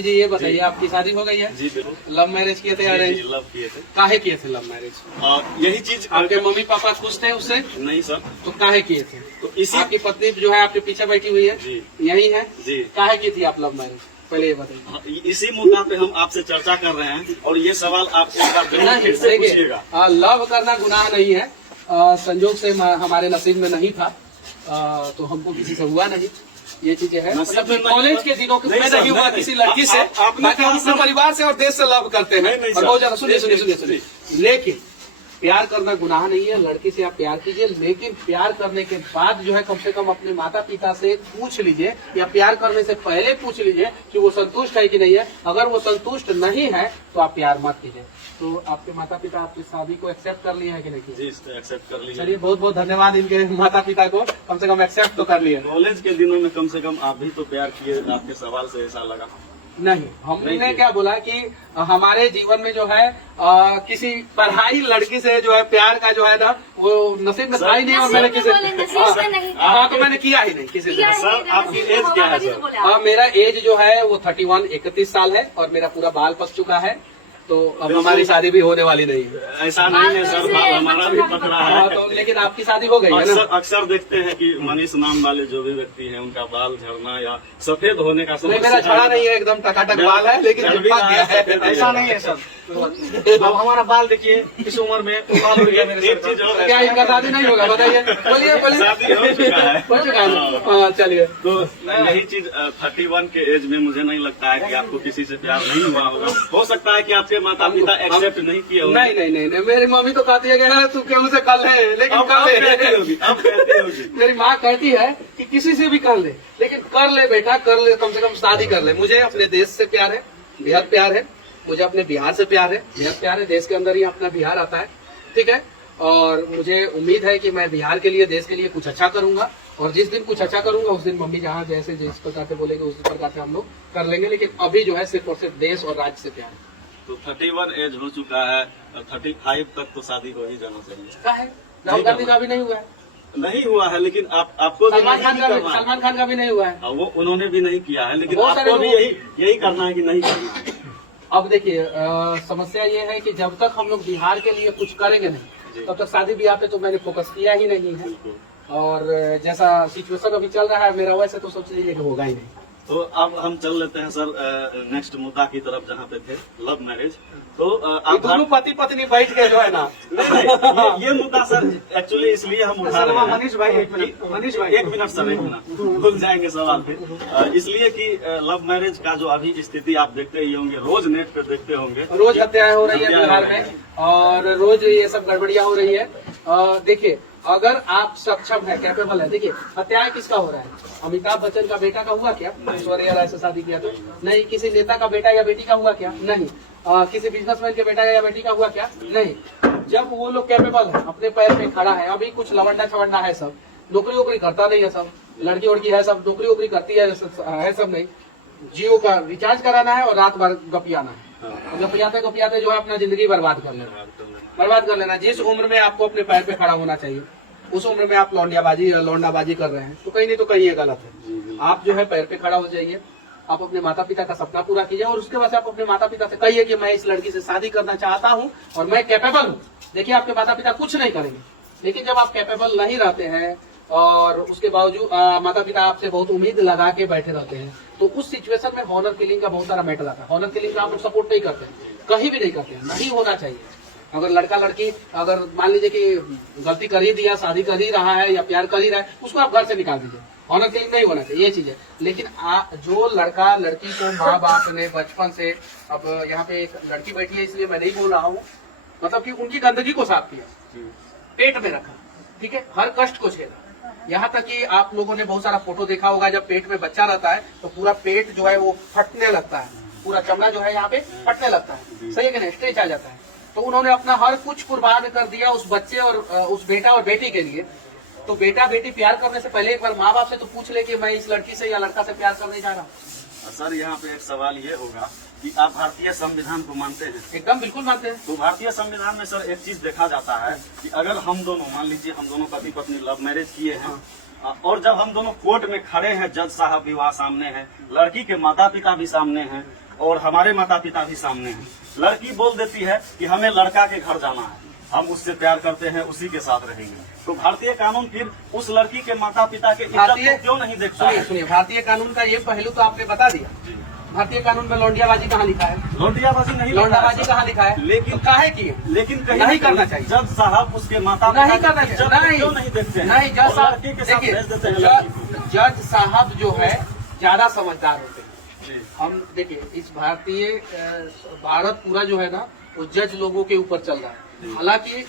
जी ये बताइए, आपकी शादी हो गई है? जी बिल्कुल। लव मैरिज किए थे? अरेंज? लव किए थे। काहे किए थे लव मैरिज? यही चीज आपके मम्मी पापा खुश थे उससे? नहीं सर। तो काहे किए थे? तो इसी आपकी पत्नी जो है आपके पीछे बैठी हुई है, जी यही है जी, काहे की थी आप लव मैरिज? पहले ये बताइए। इसी मुद्दा पे हम आपसे चर्चा कर रहे हैं और ये सवाल आप एक बार जरूर फिर से पूछिएगा। लव करना गुनाह नहीं है, संजोग से हमारे नसीब में नहीं था, तो हमको किसी से हुआ नहीं, ये चीजें है। मतलब कॉलेज के दिनों में नहीं हुआ किसी लड़की से, बाकी हम अपने परिवार से और देश से लव करते हैं और बहुत ज्यादा। सुनिए सुनिए सुनिए सुनिए, लेकिन प्यार करना गुनाह नहीं है, लड़की से आप प्यार कीजिए, लेकिन प्यार करने के बाद जो है कम से कम अपने माता पिता से पूछ लीजिए, या प्यार करने से पहले पूछ लीजिए कि वो संतुष्ट है कि नहीं है। अगर वो संतुष्ट नहीं है तो आप प्यार मत कीजिए। तो आपके माता पिता आपकी शादी को एक्सेप्ट कर लिए है कि नहीं? जी एक्सेप्ट कर लिया। चलिए बहुत बहुत धन्यवाद इनके माता पिता को, कम से कम एक्सेप्ट तो कर लिए। कॉलेज के दिनों में कम से कम आप भी तो प्यार किए, आपके सवाल से ऐसा लगा। नहीं, हमने क्या बोला कि हमारे जीवन में जो है किसी पढ़ाई लड़की से जो है प्यार का जो है ना वो नसीब में था ही नहीं, और मैंने किसी तो मैंने किया ही नहीं किसी से। सर आपकी एज क्या है सर? मेरा एज जो है वो 31 साल है और मेरा पूरा बाल पक चुका है, तो अब हमारी शादी भी होने वाली नहीं है। ऐसा नहीं है सर, बाल हमारा भी पक रहा है। तो लेकिन आपकी शादी हो गई है ना? अक्सर देखते हैं कि मनीष नाम वाले जो भी व्यक्ति हैं उनका बाल झड़ना या सफेद होने का नहीं, मेरा झड़ा नहीं है, एकदम टकाटक बाल है, लेकिन पक गया है। ऐसा नहीं है सर। अब हमारा बाल देखिए इस उम्र में बाल हो गया मेरे। एक चीज और, क्या इनका शादी नहीं होगा? बताइए, बोलिए बोलिए। शादी हो चुका है। हो चुका है, चलिए। तो यही चीज 31 के एज में मुझे नहीं लगता है कि आपको किसी से प्यार नहीं हुआ होगा। हो सकता है कि आपके माता पिता एक्सेप्ट नहीं किए होंगे। नहीं नहीं नहीं, मेरी मम्मी तो कहती है कि तू केहू से कर ले, लेकिन कर ले। अब कहते होगी मेरी माँ कहती है कि किसी से भी कर ले, लेकिन कर ले बेटा, कर ले, कम से कम शादी कर ले। मुझे अपने देश से प्यार है, बेहद प्यार है, मुझे अपने बिहार से प्यार है, बेहद प्यार है। देश के अंदर ही अपना बिहार आता है, ठीक है। और मुझे उम्मीद है कि मैं बिहार के लिए, देश के लिए कुछ अच्छा करूंगा, और जिस दिन कुछ अच्छा करूंगा उस दिन मम्मी जहाँ जैसे जिस प्रकार से बोलेंगे उस प्रकार से हम लोग कर लेंगे। लेकिन अभी जो है सिर्फ और सिर्फ देश और राज्य से प्यार है। तो 31 एज हो चुका है, 35 तक तो शादी हो ही जाना चाहिए। क्या है, राहुल गांधी का भी नहीं हुआ है, नहीं हुआ है, लेकिन आपको भी सलमान खान का भी नहीं हुआ है, वो उन्होंने भी नहीं किया है, लेकिन बहुत सारे आपको भी यही करना है कि नहीं करना है। अब देखिए समस्या ये है कि जब तक हम लोग बिहार के लिए कुछ करेंगे नहीं, तब तक शादी ब्याह पे तो मैंने फोकस किया ही नहीं है। और जैसा सिचुएशन अभी चल रहा है मेरा, वैसे तो सोच लीजिए कि होगा ही नहीं। तो अब हम चल लेते हैं सर नेक्स्ट मुद्दा की तरफ, जहाँ पे थे लव मैरिज। तो आप दोनों पति पत्नी बैठ के जो है ना, ये मुद्दा सर एक्चुअली इसलिए हम उठा रहे हैं। मनीष भाई एक मिनट सर, एक मिनट भूल जाएंगे सवाल पे। इसलिए कि लव मैरिज का जो अभी स्थिति आप देखते ही होंगे, रोज नेट पे देखते होंगे, रोज हत्याएं हो रही है बिहार में, और रोज ये सब गड़बड़ियां हो रही है। देखिए, अगर आप सक्षम है, कैपेबल है, देखिए हत्याएं किसका हो रहा है? अमिताभ बच्चन का बेटा का हुआ क्या? ऐश्वर्या राय से शादी किया तो नहीं। किसी नेता का बेटा या बेटी का हुआ क्या? नहीं। किसी बिजनेसमैन के बेटा या बेटी का हुआ क्या? नहीं। जब वो लोग कैपेबल है, अपने पैर पे खड़ा है, अभी कुछ लवंडा छवंडा है, सब नौकरी वोकरी करता नहीं है, सब लड़की वड़की है, सब नौकरी वोकरी करती है सब नहीं। जियो का रिचार्ज कराना है और रात भर गपियाना है, गपियाते जो है अपना जिंदगी बर्बाद कर लेना। जिस उम्र में आपको अपने पैर पे खड़ा होना चाहिए, उस उम्र में आप लौंडाबाजी कर रहे हैं, तो कहीं नहीं तो कहीं ये गलत है। आप जो है पैर पे खड़ा हो जाइए, आप अपने माता पिता का सपना पूरा कीजिए, और उसके बाद से आप अपने माता पिता से कहिए कि मैं इस लड़की से शादी करना चाहता हूँ और मैं कैपेबल हूँ। देखिए, आपके माता पिता कुछ नहीं करेंगे, लेकिन जब आप कैपेबल नहीं रहते हैं और उसके बावजूद माता पिता आपसे बहुत उम्मीद लगा के बैठे रहते हैं, तो उस सिचुएशन में हॉनर किलिंग का बहुत सारा मैटर आता है। हॉनर किलिंग का आप लोग सपोर्ट नहीं करते, कहीं भी नहीं करते, नहीं होना चाहिए। अगर लड़का लड़की अगर मान लीजिए कि गलती कर ही दिया, शादी कर ही रहा है या प्यार कर ही रहा है, उसको आप घर से निकाल दीजिए। ऑनर किलिंग नहीं होना चाहिए, ये चीज है। लेकिन जो लड़का लड़की को माँ बाप ने बचपन से, अब यहाँ पे एक लड़की बैठी है इसलिए मैं नहीं बोल रहा हूँ, मतलब कि उनकी गंदगी को साफ किया, पेट में रखा, ठीक है, हर कष्ट को झेला। यहाँ तक कि आप लोगों ने बहुत सारा फोटो देखा होगा, जब पेट में बच्चा रहता है तो पूरा पेट जो है वो फटने लगता है, पूरा चमड़ा जो है यहाँ पे फटने लगता है, सही है कि नहीं, स्ट्रेच आ जाता है। तो उन्होंने अपना हर कुछ कुर्बान कर दिया उस बच्चे और उस बेटा और बेटी के लिए। तो बेटा बेटी प्यार करने से पहले एक बार माँ बाप से तो पूछ ले कि मैं इस लड़की से या लड़का से प्यार करने जा रहा हूँ। सर यहाँ पे एक सवाल ये होगा कि आप भारतीय संविधान को मानते हैं? एकदम बिल्कुल मानते हैं। तो भारतीय संविधान में सर एक चीज देखा जाता है कि अगर हम दोनों, मान लीजिए हम दोनों पति पत्नी लव मैरिज किए हैं, और जब हम दोनों कोर्ट में खड़े हैं, जज साहब भी वहाँ सामने हैं, लड़की के माता पिता भी सामने हैं, और हमारे माता पिता भी सामने हैं। लड़की बोल देती है कि हमें लड़का के घर जाना है, हम उससे प्यार करते हैं, उसी के साथ रहेंगे। तो भारतीय कानून फिर उस लड़की के माता पिता के इज्जत को क्यों नहीं देखता है? सुनिए, भारतीय कानून का ये पहलू तो आपने बता दिया। भारतीय कानून में लौंडियाबाजी कहाँ लिखा है? लौंडियाबाजी नहीं, लौंडाबाजी कहाँ लिखा है? लेकिन काहे की? लेकिन कहीं नहीं करना चाहिए। जज साहब उसके माता नहीं पिता करना की इज्जत को चाहिए। क्यों नहीं देखते हैं? नहीं, जज साहब देखिए, जज साहब जो है ज्यादा समझदार होते हैं। जी। हम देखिए, इस भारतीय भारत पूरा जो है ना, वो जज लोगों के ऊपर चल रहा है। हालांकि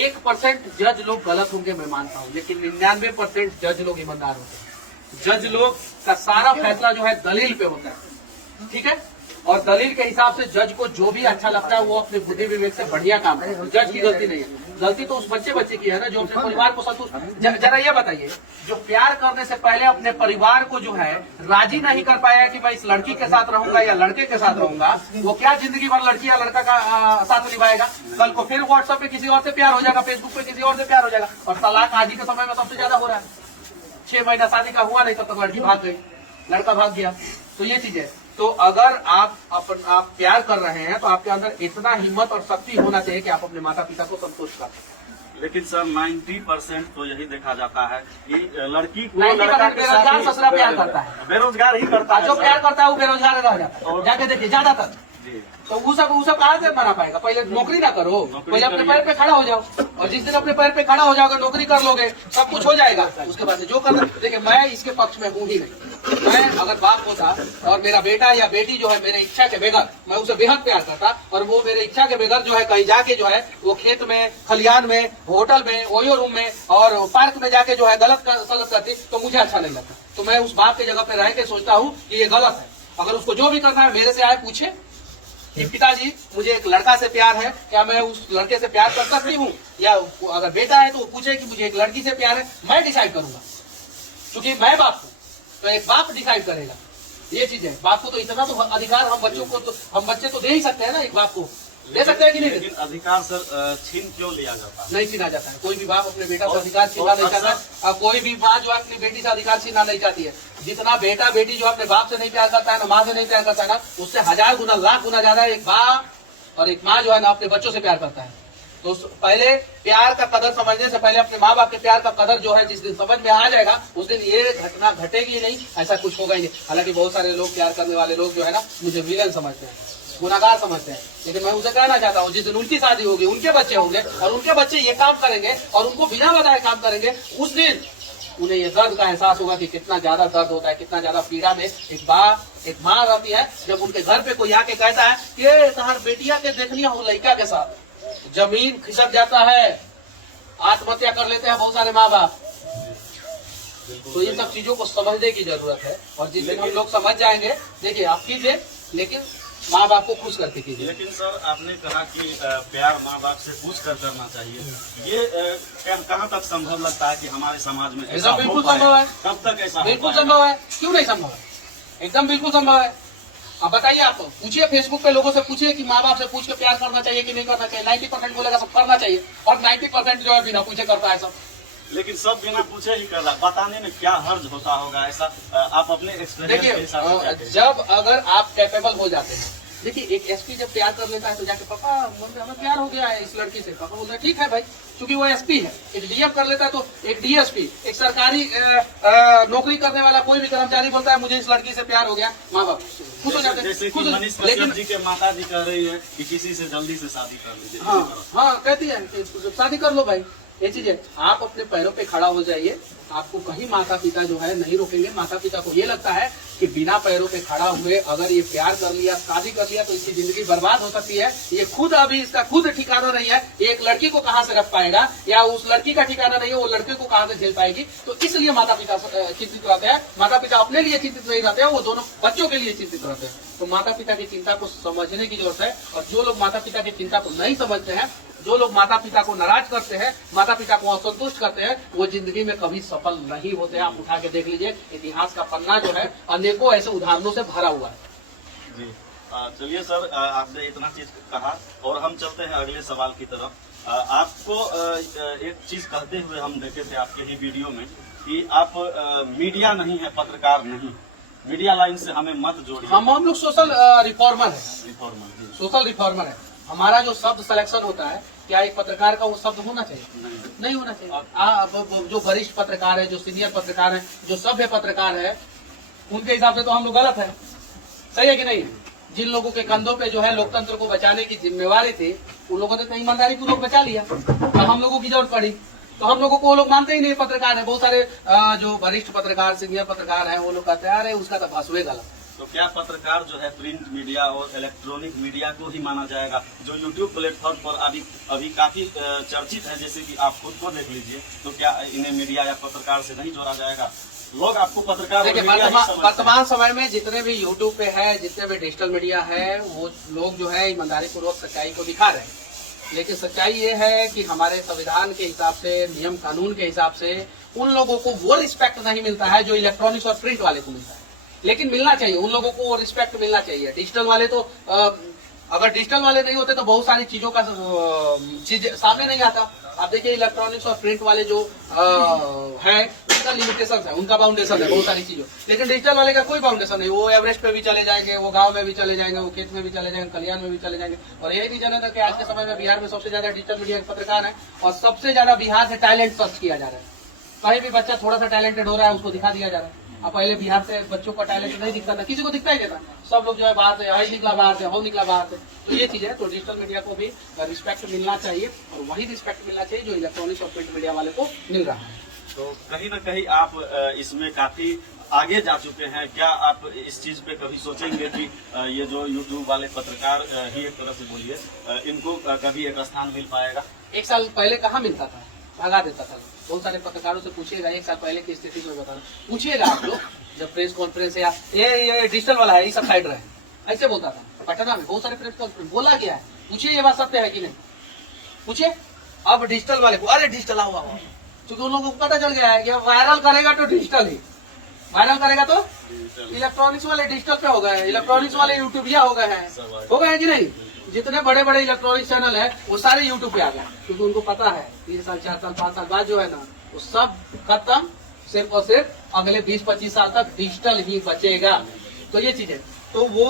1% जज लोग गलत होंगे, मैं मानता हूँ, लेकिन 99% जज लोग ईमानदार होते हैं। जज लोग का सारा फैसला जो है दलील पे होता है, ठीक है, और दलील के हिसाब से जज को जो भी अच्छा लगता है वो अपने बुद्धि विवेक से बढ़िया काम करे। जज की गलती नहीं है, गलती तो उस बच्चे की है ना, जो अपने परिवार को संतुष्ट। जरा ये बताइए, जो प्यार करने से पहले अपने परिवार को जो है राजी नहीं कर पाया कि मैं इस लड़की के साथ रहूंगा या लड़के के साथ रहूंगा, वो क्या जिंदगी भर लड़की या लड़का का साथ निभाएगा? कल को फिर व्हाट्सएप पे किसी और से प्यार हो जाएगा, फेसबुक पे किसी और से प्यार हो जाएगा। और तलाक आज ही के समय में सबसे ज्यादा हो रहा है। 6 महीना शादी का हुआ नहीं, तब तक लड़की भाग गई, लड़का भाग गया। तो ये चीज है। तो अगर आप प्यार कर रहे हैं तो आपके अंदर इतना हिम्मत और शक्ति होना चाहिए कि आप अपने माता पिता को संतुष्ट कर सकें। लेकिन सर 90% तो यही देखा जाता है कि लड़की को 90% बेरोजगार ससुरा प्यार करता है, बेरोजगार ही करता है। जो प्यार करता है वो बेरोजगार रह जाता है। जाके देखिए ज्यादातर। तो वो सब कहाँ से बना पाएगा? पहले नौकरी ना करो, पहले अपने पैर पे खड़ा हो जाओ, और जिस दिन अपने पैर पे खड़ा हो जाओगे, नौकरी कर लोगे, सब कुछ हो जाएगा। उसके बाद जो करना, देखिए मैं इसके पक्ष में हूँ ही नहीं। मैं अगर बाप होता और मेरा बेटा या बेटी जो है मेरे इच्छा के बगैर, मैं उसे बेहद प्यार करता, और वो मेरे इच्छा के बगैर जो है कहीं जाके जो है वो खेत में, खलियान में, होटल में, ओयो रूम में और पार्क में जाके जो है गलत करती, तो मुझे अच्छा नहीं लगता। तो मैं उस बाप के जगह पे रह के सोचता हूँ कि ये गलत है। अगर उसको जो भी करना है मेरे से आए, पूछे कि पिताजी मुझे एक लड़का से प्यार है, क्या मैं उस लड़के से प्यार कर सकती हूँ? या अगर बेटा है तो वो पूछे कि मुझे एक लड़की से प्यार है, मैं डिसाइड करूंगा, क्योंकि मैं बाप हूँ। तो एक बाप डिसाइड करेगा, ये चीज है। बाप को तो इतना तो अधिकार हम बच्चे तो दे ही सकते हैं ना, एक बाप को दे सकते हैं कि नहीं? लेकिन अधिकार सर छीन क्यों लिया जाता है? नहीं छीना जाता है। कोई भी बाप अपने बेटा से अधिकार छीनना नहीं चाहता, और कोई भी माँ जो है अपनी बेटी से अधिकार छीनना नहीं चाहती है। जितना बेटा बेटी जो अपने बाप से नहीं प्यार करता है ना, माँ से नहीं प्यार करता है ना, उससे 1000 गुना, लाख गुना ज्यादा एक बाप और एक माँ जो है ना अपने बच्चों से प्यार करता है। तो पहले प्यार का कदर समझने से पहले अपने माँ बाप के प्यार का कदर जो है जिस दिन समझ में आ जाएगा, उस दिन ये घटना घटेगी ही नहीं, ऐसा कुछ होगा ही नहीं। हालांकि बहुत सारे लोग, प्यार करने वाले लोग जो है ना, मुझे विलन समझते हैं, गुनाहगार समझते हैं, लेकिन मैं उसे कहना चाहता हूँ, जिस दिन उनकी शादी होगी, उनके बच्चे होंगे और उनके बच्चे ये काम करेंगे और उनको बिना बताए काम करेंगे, उस दिन उन्हें ये दर्द का एहसास होगा कि कितना ज्यादा दर्द होता है, कितना ज्यादा पीड़ा में एक माँ रहती है। जब उनके घर पे कोई आके कहता है कि तुम्हार बेटिया के देखनी हो लड़का के साथ, जमीन खिसक जाता है, आत्महत्या कर लेते हैं बहुत सारे माँ बाप। तो इन सब चीजों को समझने की जरूरत है, और जिस दिन हम लोग समझ जाएंगे, देखिए आप कीजिए, लेकिन माँ बाप को खुश करके कीजिए। लेकिन सर आपने कहा कि प्यार माँ बाप से पूछ कर करना चाहिए, ये कहाँ तक संभव लगता है कि हमारे समाज में ऐसा बिल्कुल संभव है। कब तक ऐसा? बिल्कुल संभव है, क्यों नहीं संभव है? एकदम बिल्कुल संभव है। अब बताइए, आप पूछिए, फेसबुक पे लोगों से पूछिए कि माँ बाप से पूछ के प्यार करना चाहिए कि नहीं करना चाहिए। 90% बोलेगा सब करना चाहिए, और 90% जो है बिना पूछे करता है सब। लेकिन सब बिना पूछे ही कर रहा, बताने में क्या हर्ज होता होगा? ऐसा आप अपने एक्सपीरियंस के हिसाब से क्या कहें? जब अगर आप कैपेबल हो जाते हैं, देखिए एक एसपी जब प्यार कर लेता है तो जाके पापा हमें प्यार हो गया है इस लड़की से, पापा बोलते हैं ठीक है भाई, क्योंकि वो एसपी है। एक डीएफ कर लेता है तो एक डीएसपी, एक सरकारी नौकरी करने वाला कोई भी कर्मचारी बोलता है मुझे इस लड़की से प्यार हो गया, माँ बाप खुश हो जाते हैं। जैसे कि मनीष कश्यप जी के माता जी कह रही है कि किसी से जल्दी से शादी कर लीजिए। हाँ कहती है कि शादी कर लो भाई। ये चीज है, आप अपने पैरों पे खड़ा हो जाइए, आपको कहीं माता पिता जो है नहीं रोकेंगे। माता पिता को ये लगता है कि बिना पैरों पे खड़ा हुए अगर ये प्यार कर लिया, शादी कर लिया, तो इसकी जिंदगी बर्बाद हो सकती है। ये खुद अभी इसका खुद ठिकाना नहीं है, एक लड़की को कहाँ से रख पाएगा, या उस लड़की का ठिकाना नहीं है, वो लड़के को कहाँ से झेल पाएगी। तो इसलिए माता पिता चिंतित रहते हैं। माता पिता अपने लिए चिंतित नहीं रहते हैं, वो दोनों बच्चों के लिए चिंतित रहते हैं। तो माता पिता की चिंता को समझने की जरूरत है, और जो लोग माता पिता की चिंता को नहीं समझते हैं, जो लोग माता पिता को नाराज करते हैं, माता पिता को असंतुष्ट करते हैं, वो जिंदगी में कभी सफल नहीं होते हैं। आप उठा के देख लीजिए, इतिहास का पन्ना जो है अनेकों ऐसे उदाहरणों से भरा हुआ है। जी चलिए सर, आपने इतना चीज कहा और हम चलते हैं अगले सवाल की तरफ। आपको एक चीज कहते हुए हम देखे थे आपके ही वीडियो में कि आप मीडिया नहीं है, पत्रकार नहीं, मीडिया लाइन से हमें मत जोड़िए। हम लोग सोशल रिफॉर्मर है, रिफॉर्मर सोशल रिफॉर्मर है। हमारा जो शब्द सिलेक्शन होता है, क्या एक पत्रकार का वो शब्द होना चाहिए? नहीं होना चाहिए। जो वरिष्ठ पत्रकार है, जो सीनियर पत्रकार है, जो सभ्य पत्रकार है, उनके हिसाब से तो हम लोग गलत है। सही है कि नहीं? जिन लोगों के कंधों पे जो है लोकतंत्र को बचाने की जिम्मेवारी थी, उन लोगों ने तो ईमानदारी पूर्वक बचा लिया। अब हम लोगों की जरूरत पड़ी तो हम लोगों को वो लोग मानते ही नहीं पत्रकार है। बहुत सारे जो वरिष्ठ पत्रकार, सीनियर पत्रकार है, वो लोग कहते हैं अरे उसका तो भाषण गलत। तो क्या पत्रकार जो है प्रिंट मीडिया और इलेक्ट्रॉनिक मीडिया को ही माना जाएगा? जो यूट्यूब प्लेटफॉर्म पर अभी काफी चर्चित है, जैसे कि आप खुद को देख लीजिए, तो क्या इन्हें मीडिया या पत्रकार से नहीं जोड़ा जाएगा? लोग आपको पत्रकार देखिए, वर्तमान समय में जितने भी यूट्यूब पे है, जितने भी डिजिटल मीडिया है, वो लोग जो है ईमानदारी पूर्वक सच्चाई को दिखा रहे हैं। लेकिन सच्चाई ये है कि हमारे संविधान के हिसाब से, नियम कानून के हिसाब से उन लोगों को वो रिस्पेक्ट नहीं मिलता है जो इलेक्ट्रॉनिक्स और प्रिंट वाले को मिलता है। लेकिन मिलना चाहिए, उन लोगों को वो रिस्पेक्ट मिलना चाहिए। डिजिटल वाले तो अगर डिजिटल वाले नहीं होते तो बहुत सारी चीजों का चीज सामने नहीं आता। आप देखिए, इलेक्ट्रॉनिक्स और प्रिंट वाले जो है, उनका लिमिटेशन है, उनका बाउंडेशन है बहुत सारी चीजों। लेकिन डिजिटल वाले का कोई बाउंडेशन नहीं। वो एवरेस्ट पे भी चले जाएंगे, वो गांव में भी चले जाएंगे, वो खेत में भी चले जाएंगे, कल्याण में भी चले जाएंगे। और यही रीजन है कि आज के समय में बिहार में सबसे ज्यादा डिजिटल मीडिया के पत्रकार है और सबसे ज्यादा बिहार से टैलेंट सर्च किया जा रहा है। कहीं भी बच्चा थोड़ा सा टैलेंटेड हो रहा है, उसको दिखा दिया जा रहा है। अब पहले बिहार से बच्चों का टैलेंट नहीं दिखता था, किसी को दिखता ही नहीं था। सब लोग जो है बाहर से, आई निकला बाहर से, हो निकला बाहर से। तो ये चीज है। तो डिजिटल मीडिया को भी रिस्पेक्ट मिलना चाहिए और वही रिस्पेक्ट मिलना चाहिए जो इलेक्ट्रॉनिक्स और प्रिंट मीडिया वाले को मिल रहा है। तो कहीं ना कहीं आप इसमें काफी आगे जा चुके हैं। क्या आप इस चीज पे कभी सोचेंगे कि ये जो यूट्यूब वाले पत्रकार ही एक तरह से बोलिए, इनको कभी एक स्थान मिल पाएगा? एक साल पहले कहाँ मिलता था, भगा देता था। बहुत सारे पत्रकारों से पूछिएगा, एक साल पहले की स्थिति को बता पूछिएगा आप लोग। जब प्रेस कॉन्फ्रेंस या ये डिजिटल वाला है, ये सब साइड रहे, ऐसे बोलता था। पटना में बहुत सारे प्रेस कॉन्फ्रेंस बोला गया है। पूछिए ये बात सत्य है कि नहीं, पूछिए। अब डिजिटल वाले को अरे डिजिटल हुआ, क्योंकि उन लोगों को पता चल गया है कि वायरल करेगा तो डिजिटल ही, वायरल करेगा तो इलेक्ट्रॉनिक्स वाले डिजिटल पे हो गए, इलेक्ट्रॉनिक्स वाले यूट्यूबिया हो गए हैं, हो गए हैं कि नहीं? जितने बड़े बड़े इलेक्ट्रॉनिक चैनल है वो सारे यूट्यूब पे आ गए, क्योंकि उनको पता है 3 साल 4 साल 5 साल बाद जो है ना, वो सब खत्म। सिर्फ और सिर्फ अगले 20-25 साल तक डिजिटल ही बचेगा। तो ये चीज है। तो वो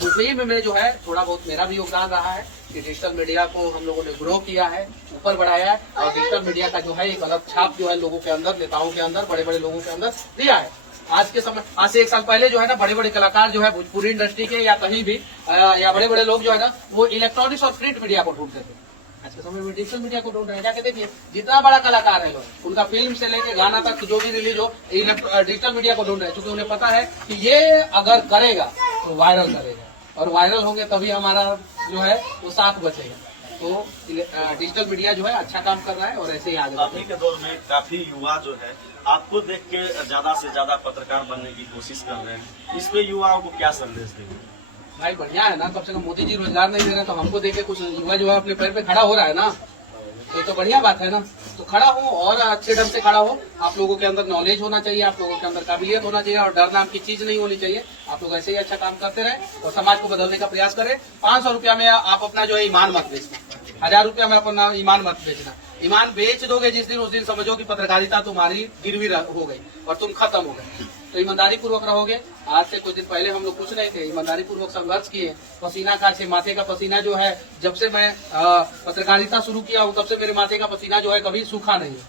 दूसरी में जो है थोड़ा बहुत मेरा भी योगदान रहा है कि डिजिटल मीडिया को हम लोगों ने ग्रो किया है, ऊपर बढ़ाया है। और डिजिटल मीडिया का जो है एक अलग छाप जो है लोगों के अंदर, नेताओं के अंदर, बड़े बड़े लोगों के अंदर दिया है। आज के समय, आज से 1 साल पहले जो है ना, बड़े बड़े कलाकार जो है भोजपुरी इंडस्ट्री के या कहीं भी या बड़े बड़े लोग जो है ना, वो इलेक्ट्रॉनिक्स और प्रिंट मीडिया को ढूंढते थे। आज के समय में डिजिटल मीडिया को ढूंढ रहे हैं। जाके देखिए, जितना बड़ा कलाकार है लोग, उनका फिल्म से लेके गाना तक जो भी रिलीज हो, डिजिटल मीडिया को ढूंढ रहे हैं, क्योंकि उन्हें पता है कि ये अगर करेगा तो वायरल करेगा, और वायरल होंगे तभी हमारा जो है वो साथ बचेगा। तो डिजिटल मीडिया जो है अच्छा काम कर रहा है और ऐसे ही आगे। अभी के दौर में काफी युवा जो है आपको देख के ज्यादा से ज्यादा पत्रकार बनने की कोशिश कर रहे हैं। इस पे युवाओं को क्या संदेश देंगे? भाई बढ़िया है ना, कम से कम मोदी जी रोजगार नहीं दे रहे, तो हमको देखे कुछ युवा जो है अपने पैर पे खड़ा हो रहा है ना, तो बढ़िया बात है ना। तो खड़ा हो और अच्छे ढंग से खड़ा हो। आप लोगों के अंदर नॉलेज होना चाहिए, आप लोगों के अंदर काबिलियत होना चाहिए, और डर नाम की चीज नहीं होनी चाहिए। आप लोग ऐसे ही अच्छा काम करते रहे और समाज को बदलने का प्रयास करें। 500 रुपया में आप अपना जो है ईमान मत बेचना, 1000 रुपया में अपना ईमान मत बेचना। ईमान बेच दोगे जिस दिन, उस दिन समझो कि पत्रकारिता तुम्हारी गिरवी हो गई और तुम खत्म हो गए। तो ईमानदारी पूर्वक रहोगे। आज से कुछ दिन पहले हम लोग कुछ नहीं थे, ईमानदारी पूर्वक संघर्ष किए, पसीना खाचे। माथे का पसीना जो है, जब से मैं पत्रकारिता शुरू किया हूँ तब से मेरे माथे का पसीना जो है कभी सूखा नहीं है,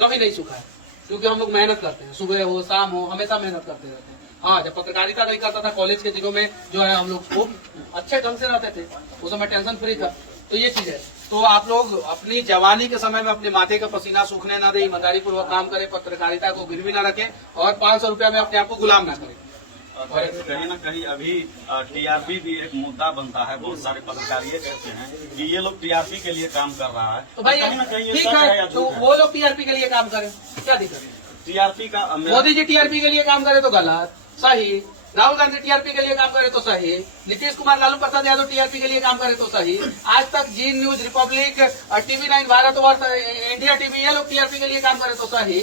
कभी नहीं सूखा है, क्योंकि हम लोग मेहनत करते हैं। सुबह हो शाम हो, हमेशा मेहनत करते रहते हैं। हाँ, जब पत्रकारिता नहीं करता था कॉलेज के दिनों में जो है, हम लोग खूब अच्छे ढंग से रहते थे, उस समय टेंशन फ्री था। तो ये चीज है। तो आप लोग अपनी जवानी के समय में अपने माथे का पसीना सूखने ना दे, ईमानदारी पूर्वक काम करें, पत्रकारिता को गिरवी ना रखें और 500 रुपया में अपने आप को गुलाम ना करें। और कहीं ना कहीं अभी टीआरपी भी एक मुद्दा बनता है। बहुत सारे पत्रकार ये कहते हैं कि ये लोग टीआरपी के लिए काम कर रहा है। तो भाई कहीं ना कहीं ये ठीक सच है या है, तो झूठ है? वो लोग टीआरपी के लिए काम करें, क्या दिक्कत है? टीआरपी का मोदी जी टीआरपी के लिए काम करे तो गलत, सही। राहुल गांधी टीआरपी के लिए काम करे तो सही। नीतीश कुमार, लालू प्रसाद यादव टीआरपी के लिए काम करे तो सही। Aaj Tak Zee News, Republic, TV9, Bharatvarsh, India TV, ये लोग टीआरपी के लिए काम करे तो सही।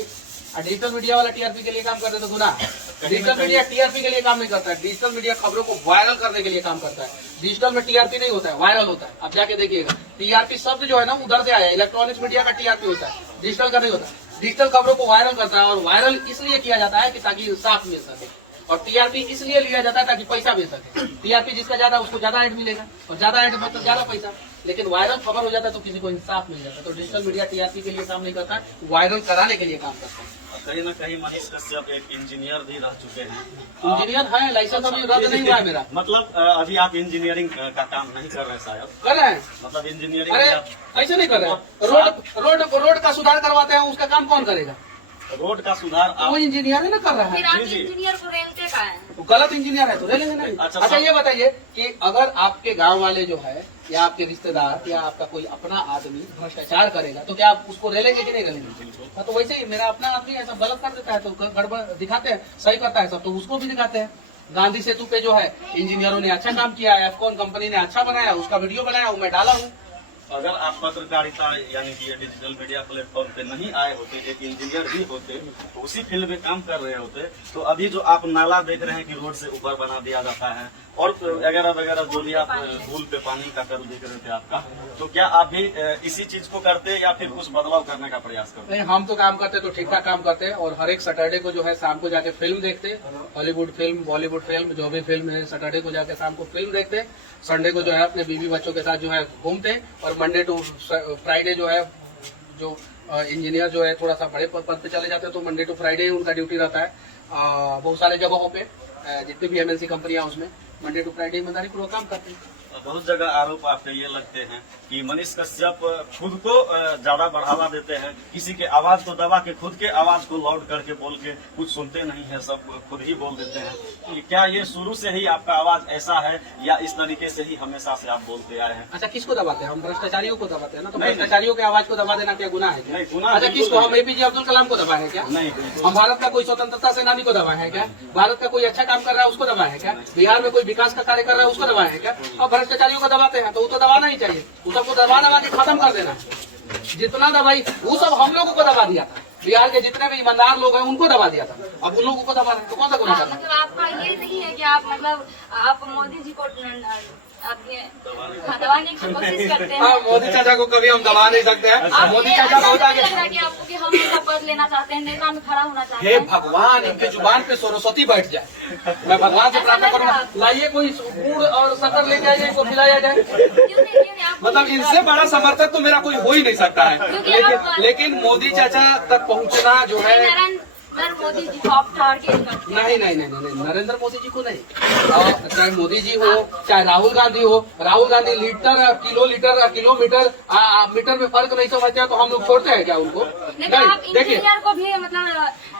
डिजिटल मीडिया वाला टीआरपी के लिए काम करते तो गुनाह। डिजिटल मीडिया टीआरपी के लिए काम नहीं करता है, डिजिटल मीडिया खबरों को वायरल करने के लिए काम करता है। डिजिटल में टीआरपी नहीं होता है, वायरल होता है। आप जाके देखिएगा, टीआरपी शब्द जो है ना उधर से आया है। इलेक्ट्रॉनिक्स मीडिया का टीआरपी होता है, डिजिटल का नहीं होता। डिजिटल खबरों को वायरल करता है, और वायरल इसलिए किया जाता है कि ताकि साफ मिल सके। और टीआरपी इसलिए लिया जाता है ताकि पैसा मिल सके। टीआरपी जिसका ज्यादा उसको ज्यादा ऐड मिलेगा, और ज्यादा ऐड मतलब ज्यादा पैसा। लेकिन वायरल खबर हो जाता है तो किसी को इंसाफ मिल जाता है। तो डिजिटल मीडिया टीआरपी के लिए काम नहीं करता, वायरल कराने के लिए काम करता है। कहीं न कहीं मनीष कश्यप एक इंजीनियर भी रह चुके हैं। इंजीनियर है, लाइसेंस अभी रद्द नहीं हुआ है मेरा। मतलब अभी आप इंजीनियरिंग का काम नहीं कर रहे शायद? कर रहे हैं। मतलब इंजीनियरिंग अरे ऐसे नहीं कर रहे हैं। रोड का सुधार करवाते हैं, उसका काम कौन करेगा? रोड का सुधार वो इंजीनियर है ना कर रहा फिर है। आप इंजीनियर को रेलते का है? वो गलत इंजीनियर है तो ले लेंगे नहीं। अच्छा ये बताइए कि अगर आपके गांव वाले जो है या आपके रिश्तेदार या आपका कोई अपना आदमी भ्रष्टाचार करेगा तो क्या आप उसको रेलेंगे कि नहीं रेलेंगे? हाँ, तो वैसे ही मेरा अपना आदमी ऐसा गलत कर देता है तो गड़बड़ दिखाते हैं, सही करता है सब तो उसको भी दिखाते हैं। गांधी सेतु पे जो है इंजीनियरों ने अच्छा काम किया है, एफकॉन कंपनी ने अच्छा बनाया, उसका वीडियो बनाया वो मैं डाला हूँ। अगर आप पत्रकारिता यानी कि ये डिजिटल मीडिया प्लेटफॉर्म पे नहीं आए होते, एक इंजीनियर भी होते तो उसी फील्ड में काम कर रहे होते तो अभी जो आप नाला देख रहे हैं कि रोड से ऊपर बना दिया जाता है और वगैरह वगैरह जो भी आप पुल पे पानी का कल देख रहे थे आपका, तो क्या आप भी इसी चीज को करते या फिर कुछ बदलाव करने का प्रयास करते? नहीं, हम तो काम करते तो ठीक ठाक काम करते हैं और हर एक सैटरडे को जो है शाम को जाके फिल्म देखते, हॉलीवुड फिल्म बॉलीवुड फिल्म जो भी फिल्म है सैटरडे को जाके शाम को फिल्म देखते, संडे को जो है अपने बीवी बच्चों के साथ जो है घूमते और मंडे टू फ्राइडे जो है जो इंजीनियर जो है थोड़ा सा बड़े पद पे चले जाते हैं तो मंडे टू फ्राइडे उनका ड्यूटी रहता है। बहुत सारे जगहों पे जितनी भी एमएनसी कंपनियां उसमें मंडे टू फ्राइडे ईमानदारी पूर्वक काम करते हैं। बहुत जगह आरोप आपके ये लगते हैं कि मनीष कश्यप खुद को ज्यादा बढ़ावा देते हैं, किसी के आवाज को दबा के खुद के आवाज को लाउड करके बोल के कुछ सुनते नहीं है, सब खुद ही बोल देते हैं। क्या ये शुरू से ही आपका आवाज ऐसा है या इस तरीके से ही हमेशा से आप बोलते आए हैं? अच्छा किसको दबाते हैं? हम भ्रष्टाचारियों को दबाते हैं ना, तो भ्रष्टाचारियों की आवाज को दबा देना क्या गुनाह है? नहीं, गुनाह अच्छा किसको? हम एपीजे अब्दुल कलाम को दबाए हैं क्या? नहीं, हम भारत का कोई स्वतंत्रता सेनानी को दबाए हैं क्या? भारत का कोई अच्छा काम कर रहा है उसको दबाए हैं क्या? बिहार में कोई विकास का कार्य कर रहा है उसको दबाए हैं क्या? और भ्रष्टाचारियों को दबाते हैं तो वो तो दबाना ही चाहिए, वो सबको दबा के खत्म कर देना। जितना दबाई वो सब हम लोगों को दबा दिया था, बिहार के जितने भी ईमानदार लोग हैं उनको दबा दिया था, अब उन लोगों को दबा रहे तो कौन सा गुनाह कर रहे हैं? मतलब आपका ये नहीं है कि आप मतलब आप मोदी जी को दबाने की कोशिश करते हैं? हाँ, मोदी चाचा को कभी हम दबा नहीं सकते हैं। मोदी चाचा बहुत आगे। लग रहा है कि आपको कि हम उनका पद लेना चाहते हैं, नेता में खड़ा होना चाहते हे हैं? भगवान इनके जुबान पे सरस्वती बैठ जाए, मैं भगवान से प्रार्थना करूंगा लाइए कोई गुड़ और शक्कर लेके आइए इनको खिलाया जाए। क्यों नहीं आप मतलब इनसे बड़ा समर्थक तो मेरा कोई हो ही नहीं सकता है। लेकिन मोदी चाचा तक पहुंचना जो है नरेंद्र मोदी जी को आप टारगेट करते हैं? नहीं, नरेंद्र मोदी जी को नहीं। और चाहे मोदी जी हो चाहे राहुल गांधी हो, राहुल गांधी किलोमीटर मीटर में फर्क नहीं समझते हैं तो हम लोग छोड़ते हैं क्या उनको? लेकिन आप इंजीनियर को भी मतलब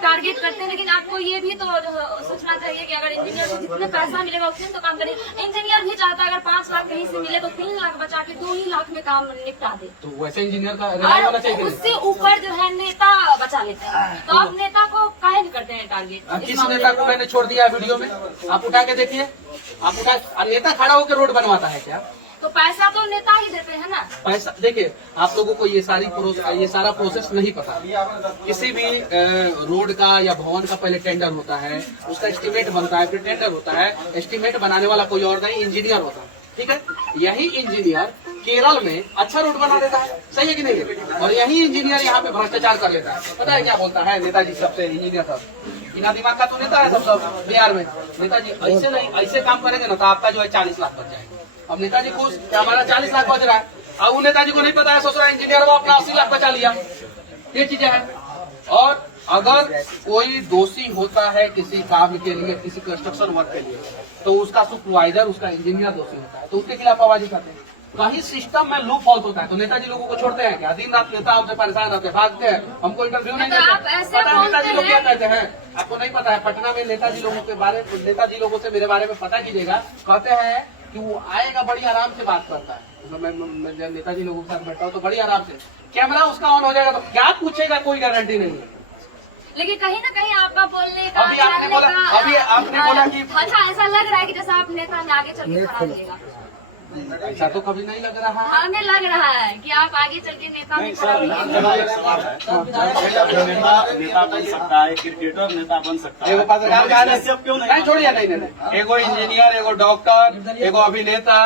टारगेट करते हैं, लेकिन आपको ये भी तो सोचना चाहिए कि अगर इंजीनियर को जितने पैसा मिलेगा उतने तो काम करे। इंजीनियर भी चाहता है अगर 5 लाख कहीं से मिले तो 3 लाख बचा के 2 ही लाख में काम निपटा दे। तो वैसे इंजीनियर का रिलाय होना और चाहिए। उससे ऊपर जो है नेता बचा लेते हैं, तो आप नेता को काहे नहीं करते हैं टारगेट? किस नेता को मैंने छोड़ दिया वीडियो में? आप उठा के देखिए, आप उठा नेता खड़ा होकर रोड बनवाता है क्या? तो पैसा तो नेता ही देते हैं ना। पैसा देखिए, आप लोगों को ये सारा प्रोसेस नहीं पता। किसी भी रोड का या भवन का पहले टेंडर होता है, उसका एस्टीमेट बनता है, फिर टेंडर होता है। एस्टीमेट बनाने वाला कोई और नहीं, इंजीनियर होता है, ठीक है। यही इंजीनियर केरल में अच्छा रोड बना देता है, सही है कि नहीं? और यही इंजीनियर यहाँ पे भ्रष्टाचार कर लेता है। पता है क्या बोलता है नेताजी सबसे? इंजीनियर साहब बिना दिमाग का तो नेता है सब बिहार में। नेताजी ऐसे नहीं, ऐसे काम करेंगे ना तो आपका जो है 40 लाख बच जाएगा। अब नेताजी खुश कि हमारा 40 लाख बच रहा है, अब उन नेताजी को नहीं पता है, सोच रहा है इंजीनियर वो अपना 80 लाख बचा लिया। ये चीजें हैं। और अगर कोई दोषी होता है किसी काम के लिए, किसी कंस्ट्रक्शन वर्क के लिए, तो उसका सुपरवाइजर, उसका इंजीनियर दोषी होता है तो उसके खिलाफ आवाज उठाते हैं। कहीं सिस्टम में लूप होल होता है तो नेताजी लोगों को छोड़ते हैं क्या? दिन रात नेता हमसे परेशान रहते हैं, भागते हैं, हमको इंटरव्यू नहीं देते। पता है नेताजी लोग क्या कहते हैं? आपको नहीं पता है, पटना में नेताजी लोगों के बारे में, नेताजी लोगों से मेरे बारे में पता कीजिएगा, कहते हैं कि वो आएगा बड़ी आराम से बात करता है। मैं नेताजी लोगों के साथ बैठा हूँ तो बड़ी आराम से, कैमरा उसका ऑन हो जाएगा तो क्या पूछेगा कोई गारंटी नहीं है। लेकिन कहीं ना कहीं आपका बोलने का अभी आपने बोला कि अच्छा ऐसा लग रहा है कि जैसा आप नेता में आगे चल के खड़ा रहिएगा। ऐसा तो कभी नहीं लग रहा है। हमें लग रहा है कि आप आगे चल के नेता में खड़ा रहिएगा। नेता बन सकता है, क्रिकेटर नेता बन सकता है, एगो पत्रकार क्यों नहीं छोड़िए, नहीं, एगो इंजीनियर, एगो डॉक्टर, एगो अभिनेता,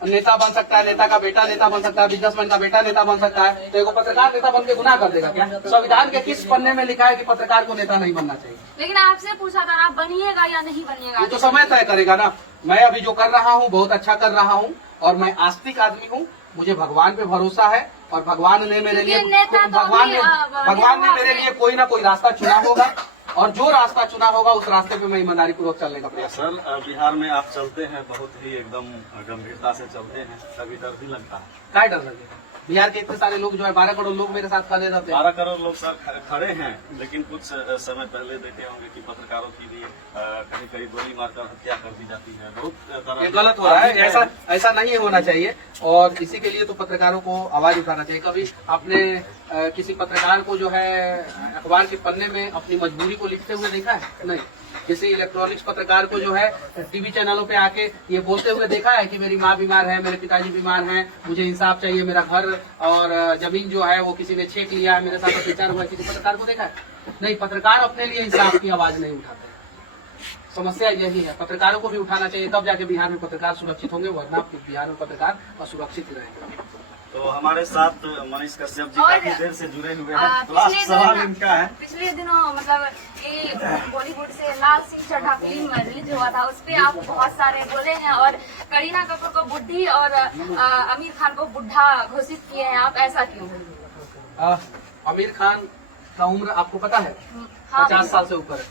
नेता बन सकता है, नेता का बेटा नेता बन सकता है, बिजनेसमैन का बेटा नेता बन सकता है, तो एक पत्रकार नेता बन के गुनाह कर देगा क्या? संविधान के किस पन्ने में लिखा है कि पत्रकार को नेता नहीं बनना चाहिए? लेकिन आपसे पूछा था आप बनिएगा या नहीं बनिएगा? ये तो समय तय करेगा ना। मैं अभी जो कर रहा हूँ बहुत अच्छा कर रहा हूँ और मैं आस्तिक आदमी हूँ, मुझे भगवान पे भरोसा है और भगवान ने मेरे लिए भगवान ने मेरे लिए कोई ना कोई रास्ता चुना होगा और जो रास्ता चुना होगा उस रास्ते पे मैं ईमानदारी पूर्वक चलने का प्रयास। सर बिहार में आप चलते हैं बहुत ही एकदम गंभीरता से चलते हैं, कभी डर भी लगता है? क्या डर लगेगा? बिहार के इतने सारे लोग जो है 12 करोड़ लोग मेरे साथ खड़े रहते हैं। 12 करोड़ लोग सर खड़े हैं, लेकिन कुछ समय पहले देखे होंगे कि पत्रकारों की भी कहीं कहीं गोली मारकर हत्या कर दी जाती है। बहुत तरह ये गलत हो रहा है, ऐसा नहीं होना चाहिए और इसी के लिए तो पत्रकारों को आवाज उठाना चाहिए। कभी आपने किसी पत्रकार को जो है अखबार के पन्ने में अपनी मजबूरी को लिखते हुए देखा है? नहीं। किसी इलेक्ट्रॉनिक्स पत्रकार को जो है टीवी चैनलों पे आके ये बोलते हुए देखा है कि मेरी माँ बीमार है, मेरे पिताजी बीमार हैं, मुझे इंसाफ चाहिए, मेरा घर और जमीन जो है वो किसी ने छीन लिया है, मेरे साथ अत्याचार हुआ है, किसी पत्रकार को देखा है? नहीं। पत्रकार अपने लिए इंसाफ की आवाज नहीं उठाते। समस्या यही है, पत्रकारों को भी उठाना चाहिए, तब जाके बिहार में पत्रकार सुरक्षित होंगे, वरना बिहार में पत्रकार असुरक्षित रहेंगे। तो हमारे साथ मनीष कश्यप जी काफी देर से जुड़े हुए हैं। लास्ट सवाल इनका है, पिछले दिनों मतलब ये बॉलीवुड से लाल सिंह चड्ढा फिल्म रिलीज हुआ था, उस पे आप बहुत सारे बोले हैं और करीना कपूर को बुढ़ी और आमिर खान को बुढ़ा घोषित किए हैं, आप ऐसा क्यों? आमिर खान का उम्र आपको पता है? हाँ, 50 साल से ऊपर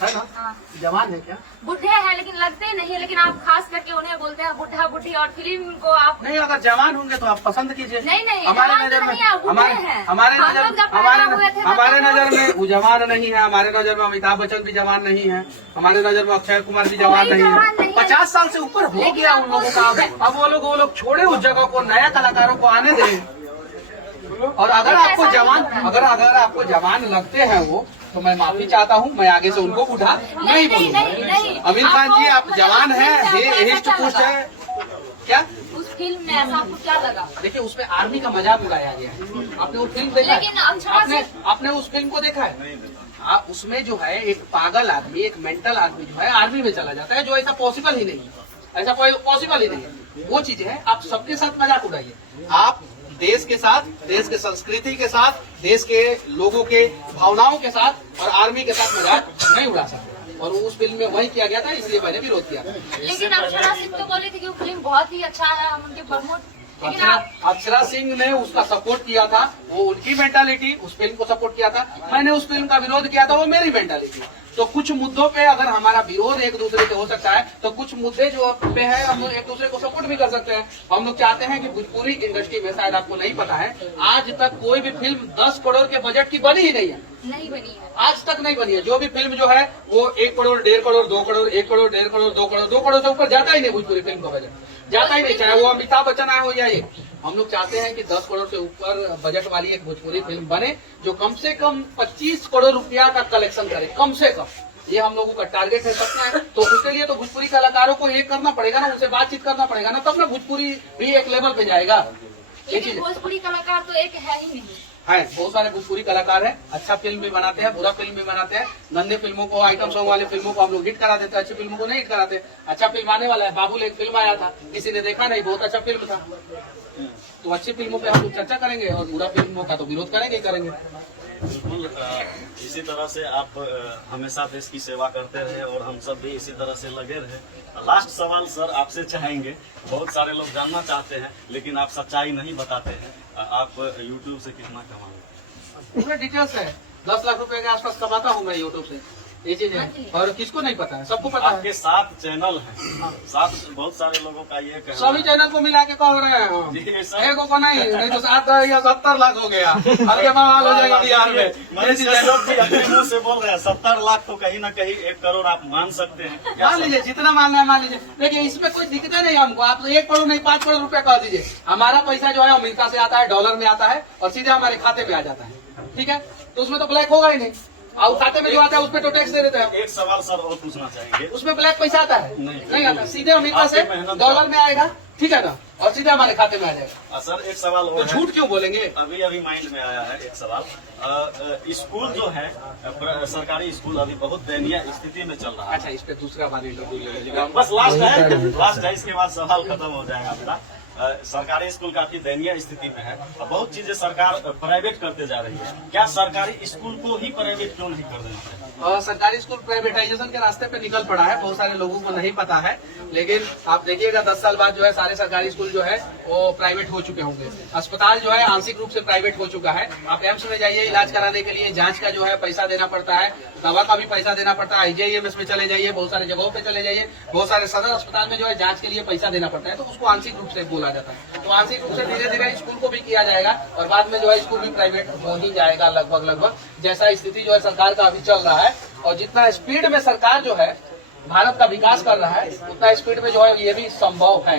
है ना? हाँ। जवान है क्या? बुढ़े हैं लेकिन लगते नहीं, लेकिन आप खास करके उन्हें बोलते हैं बुढ़ा बुढ़ी और फिल्म को आप नहीं, अगर जवान होंगे तो आप पसंद कीजिए। नहीं, हमारे जवान नजर तो में नहीं है, बुढ़े हैं। हमारे हम नजर लोग जब पैदा हुए थे हमारे तब नजर में वो जवान नहीं है। हमारे नजर में अमिताभ बच्चन भी जवान नहीं है, हमारे नजर में अक्षय कुमार भी जवान कोई नहीं जवान नहीं है। है। 50 साल से ऊपर हो गया उन लोगों का। अब वो लोग छोड़े उस जगह को, नया कलाकारों को आने दें। और अगर आपको जवान लगते हैं वो, तो मैं माफी चाहता हूँ, मैं आगे से उनको उठा नहीं बोलूंगा। आमिर खान जी आप जवान हैं, हिस्ट पुष्ट है क्या? उस फिल्म में ऐसा आपको क्या लगा? देखिए उसमें आर्मी का मजाक उड़ाया गया है। आपने वो फिल्म देखा लेकिन है? आपने उस फिल्म को देखा है? उसमें जो है एक पागल आदमी, एक मेंटल आदमी जो है आर्मी में चला जाता है, जो ऐसा पॉसिबल ही नहीं है, ऐसा पॉसिबल ही नहीं है। वो चीज है, आप सबके साथ मजाक उड़ाइए। आप देश के साथ, देश के संस्कृति के साथ, देश के लोगों के भावनाओं के साथ और आर्मी के साथ मजाक नहीं उड़ा सकते। और उस फिल्म में वही किया गया था, इसलिए मैंने विरोध किया। लेकिन अक्षरा सिंह तो बोली थी कि वो फिल्म बहुत ही अच्छा है, हम उनके प्रमोट। अक्षरा सिंह ने उसका सपोर्ट किया था, वो उनकी मेंटालिटी, उस फिल्म को सपोर्ट किया था। मैंने उस फिल्म का विरोध किया था, वो मेरी मेंटालिटी। तो कुछ मुद्दों पे अगर हमारा विरोध एक दूसरे से हो सकता है, तो कुछ मुद्दे जो पे है हम लोग एक दूसरे को सपोर्ट भी कर सकते हैं। हम लोग चाहते हैं कि भोजपुरी इंडस्ट्री में, शायद आपको नहीं पता है, आज तक कोई भी फिल्म 10 करोड़ के बजट की बनी ही नहीं है। नहीं बनी है, आज तक नहीं बनी है। जो भी फिल्म जो है वो 1 करोड़, 1.5 करोड़, 2 करोड़, 1 करोड़, 1.5 करोड़, 2 करोड़, 2 करोड़ से ऊपर जाता ही नहीं। भोजपुरी फिल्म का बजट जाता ही नहीं, चाहे वो अमिताभ बच्चन आए हो या ये। हम लोग चाहते हैं कि 10 करोड़ से ऊपर बजट वाली एक भोजपुरी फिल्म बने, जो कम से कम 25 करोड़ रुपया का कलेक्शन करे, कम से कम। ये हम लोगों का टारगेट है, सपना है। तो उसके लिए तो भोजपुरी कलाकारों को ये करना पड़ेगा ना, उनसे बातचीत करना पड़ेगा ना, तब ना भोजपुरी भी एक लेवल पे जाएगा। ये चीज भोजपुरी कलाकार तो एक है ही नहीं है। बहुत सारे भोजपुरी कलाकार हैं, अच्छा फिल्म भी बनाते हैं, बुरा फिल्म भी बनाते हैं। गंदे फिल्मों को, आइटम सॉन्ग वाले फिल्मों को हम लोग हिट करा देते हैं, अच्छी फिल्मों को नहीं हिट कराते। अच्छा फिल्म आने वाला है, बाबुल एक फिल्म आया था, किसी ने देखा नहीं, बहुत अच्छा फिल्म था। तो अच्छी फिल्मों पे हम लोग चर्चा करेंगे और बुरा फिल्मों का तो विरोध करेंगे। बिल्कुल इसी तरह से आप हमेशा देश की सेवा करते रहे और हम सब भी इसी तरह से लगे रहे। लास्ट सवाल सर आपसे चाहेंगे, बहुत सारे लोग जानना चाहते हैं लेकिन आप सच्चाई नहीं बताते हैं, आप यूट्यूब से कितना कमाएंगे? पूरे डिटेल्स है, 10 लाख रुपए के आसपास कमाता हूँ मैं यूट्यूब से, ये चीज है। और किसको नहीं पता है? सबको पता है। आपके 7 चैनल हैं, 7 बहुत सारे लोगों का ये कहना सभी चैनल को मिला के कह रहे हैं जी, हम, सर। एक को नहीं तो 7 या 70 लाख हो गया, हल्के बवाल हो जाएगा बिहार में। मनीष कश्यप जी अपने मुंह से बोल रहे हैं 70 लाख तो कहीं ना कहीं 1 करोड़ आप मान सकते हैं। मान लीजिए जितना मानना है मान लीजिए, देखिए इसमें कोई दिक्कत नहीं हमको। आप 1 करोड़ नहीं 5 करोड़ रुपया कह दीजिए, हमारा पैसा जो है अमेरिका से आता है, डॉलर में आता है और सीधे हमारे खाते में आ जाता है। ठीक है, तो उसमें तो ब्लैक होगा ही नहीं, और खाते में जो आता है उसमें तो टैक्स दे देते हैं। एक सवाल सर और पूछना चाहेंगे, उसमें ब्लैक पैसा आता है? नहीं आता, सीधे अमेरिका से डॉलर में आएगा ठीक है ना, और सीधे हमारे खाते में आ जाएगा। सर एक सवाल तो और है। झूठ क्यों बोलेंगे? अभी माइंड में आया है एक सवाल। स्कूल जो है सरकारी स्कूल अभी बहुत दयनीय स्थिति में चल रहा है। अच्छा, इस पे दूसरा बार इंटरव्यू ले लीजिएगा। बस लास्ट है, इसके बाद सवाल खत्म हो जाएगा मेरा। सरकारी स्कूल काफी दयनीय स्थिति में है और बहुत चीजें सरकार प्राइवेट करते जा रही है। क्या सरकारी स्कूल को ही प्राइवेट क्यों नहीं कर देना चाहिए? सरकारी स्कूल प्राइवेटाइजेशन के रास्ते पे निकल पड़ा है, बहुत सारे लोगों को नहीं पता है, लेकिन आप देखिएगा 10 साल बाद जो है सारे सरकारी स्कूल जो है वो प्राइवेट हो चुके होंगे। अस्पताल जो है आंशिक रूप से प्राइवेट हो चुका है। आप एम्स में जाइए, इलाज कराने के लिए जांच का जो है पैसा देना पड़ता है, दवा का भी पैसा देना पड़ता है। IJIMS में चले जाइए, बहुत सारे जगहों पे चले जाइए, बहुत सारे सदर अस्पताल में जो है जांच के लिए पैसा देना पड़ता है, तो उसको आंशिक रूप से बोला जाता है। तो आंशिक रूप से धीरे धीरे स्कूल को भी किया जाएगा और बाद में जो है स्कूल भी प्राइवेट हो ही जाएगा लगभग, जैसा स्थिति जो है सरकार का अभी चल रहा है। और जितना स्पीड में सरकार जो है भारत का विकास कर रहा है, उतना स्पीड में जो है ये भी संभव है।